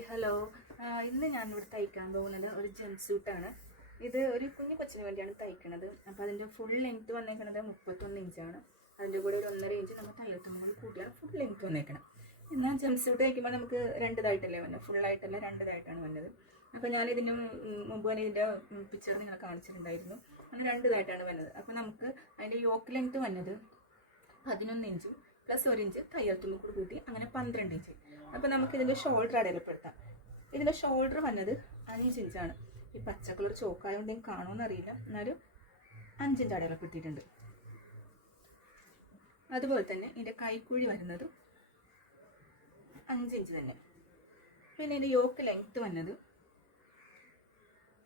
Hi hello. ഇന്ന് ഞാൻ ഇവിടെ തയ്ക്കാൻ പോകുന്നത് ഒരു ജംപ് സൂട്ടാണ്. ഇത് ഒരു കുഞ്ഞു കൊച്ചിന് വേണ്ടിയാണ് തയ്ക്കുന്നത്. അപ്പോൾ അതിൻ്റെ ഫുൾ ലെങ്ത്ത് വന്നേക്കുന്നത് 31 ഇഞ്ചാണ്. അതിൻ്റെ കൂടെ ഒരു 1.5 ഇഞ്ച് നമ്മൾ തയ്യൽത്തും കൂടി കൂട്ടിയാണ് ഫുൾ ലെങ്ത്ത് വന്നേക്കണം. എന്നാൽ ജംപ് സൂട്ട് തയ്ക്കുമ്പോൾ നമുക്ക് രണ്ടിതായിട്ടല്ലേ വന്നത്, ഫുള്ളായിട്ടല്ല രണ്ടിതായിട്ടാണ് വന്നത്. അപ്പോൾ ഞാനിതിന് മുമ്പ് തന്നെ ഇതിൻ്റെ പിക്ചർ നിങ്ങളെ കാണിച്ചിട്ടുണ്ടായിരുന്നു. അങ്ങനെ രണ്ടിതായിട്ടാണ് വന്നത്. അപ്പോൾ നമുക്ക് അതിൻ്റെ യോക്ക് ലെങ്ത്ത് വന്നത് 11 ഇഞ്ചും പ്ലസ് 1 ഇഞ്ച് തയ്യൽത്തും കൂടി കൂട്ടി അങ്ങനെ 12 ഇഞ്ച്. അപ്പോൾ നമുക്ക് ഇതിൻ്റെ ഷോൾഡർ അടയാളപ്പെടുത്താം. ഇതിൻ്റെ ഷോൾഡർ വന്നത് 5 ഇഞ്ചാണ്. ഈ പച്ച കളർ ചോക്കായതുകൊണ്ട് എനിക്ക് കാണുമെന്ന് അറിയില്ല, എന്നാലും 5 ഇഞ്ച് അടയാളപ്പെടുത്തിയിട്ടുണ്ട്. അതുപോലെ തന്നെ ഇതിൻ്റെ കൈക്കുഴി വരുന്നത് 5 ഇഞ്ച് തന്നെ. പിന്നെ ഇതിൻ്റെ യോക്ക് ലെങ്ത്ത് വന്നത്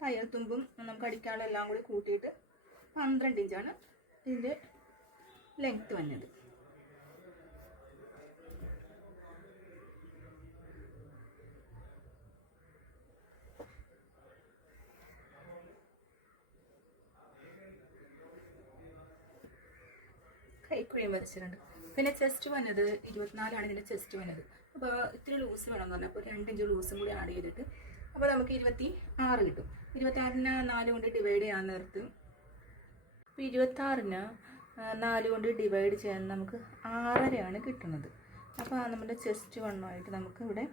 തയ്യൽ തുമ്പും നമുക്ക് അടിക്കാനുള്ള എല്ലാം കൂടി കൂട്ടിയിട്ട് 12 ഇഞ്ചാണ് ഇതിൻ്റെ ലെങ്ത്ത് വന്നത്. കൈക്കുഴിയും വരച്ചിട്ടുണ്ട്. പിന്നെ ചെസ്റ്റ് വന്നത് 24 ഇതിൻ്റെ ചെസ്റ്റ് വന്നത്. അപ്പോൾ ഇത്തിരി ലൂസ് വേണമെന്ന് പറഞ്ഞാൽ അപ്പോൾ 2 ഇഞ്ച് ലൂസും കൂടി ആഡ് ചെയ്തിട്ട് അപ്പോൾ നമുക്ക് 26 കിട്ടും. 26നെ 4 കൊണ്ട് ഡിവൈഡ് ചെയ്യാൻ നേരത്ത് ഇപ്പോൾ 26നെ 4 കൊണ്ട് ഡിവൈഡ് ചെയ്യാൻ നമുക്ക് 6.5 കിട്ടുന്നത്. അപ്പോൾ നമ്മുടെ ചെസ്റ്റ് വണ്ണമായിട്ട് നമുക്ക് ഇവിടെ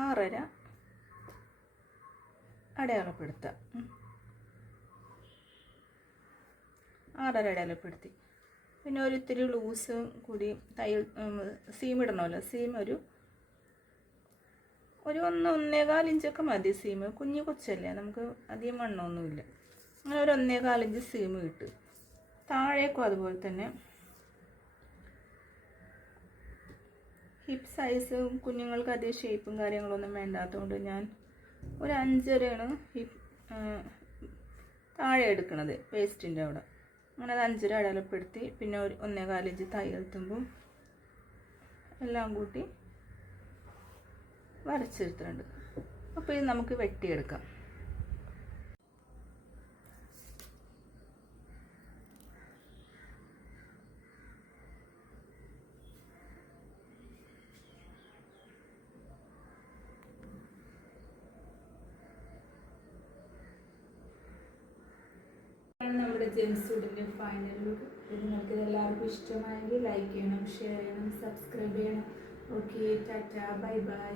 6.5 അടയാളപ്പെടുത്താം. 6.5 അടയാളപ്പെടുത്തി. പിന്നെ ഒരു ഇത്തിരി ലൂസ് കൂടി തയ്യൽ സീം ഇടണമല്ലോ. സീം ഒരു 1.25 ഇഞ്ചൊക്കെ മതി. സീം കുഞ്ഞു കൊച്ചല്ലേ, നമുക്ക് അധികം വണ്ണമൊന്നുമില്ല. അങ്ങനെ ഒരു 1.25 ഇഞ്ച് സീം കിട്ടും. താഴേക്കും അതുപോലെ തന്നെ ഹിപ്പ് സൈസ് കുഞ്ഞുങ്ങൾക്ക് അധികം ഷേപ്പും കാര്യങ്ങളൊന്നും വേണ്ടാത്തതുകൊണ്ട് ഞാൻ ഒരു 5.5 ഹിപ്പ് താഴെ എടുക്കണത്, വേസ്റ്റിൻ്റെ അവിടെ. അങ്ങനെ അത് 5.5 അടയാളപ്പെടുത്തി. പിന്നെ ഒരു 1.25 ഇഞ്ച് തയ്യൽ തുമ്പും എല്ലാം കൂട്ടി വരച്ചെടുത്തിട്ടുണ്ട്. അപ്പോൾ ഇത് നമുക്ക് വെട്ടിയെടുക്കാം. നമ്മുടെ ജംപ് സൂട്ടിൻ്റെ ഫൈനൽ ലുക്ക്. നിങ്ങൾക്ക് എല്ലാവർക്കും ഇഷ്ടമായെങ്കിൽ ലൈക്ക് ചെയ്യണം, ഷെയർ ചെയ്യണം, സബ്സ്ക്രൈബ് ചെയ്യണം. Okay, Tata, bye bye.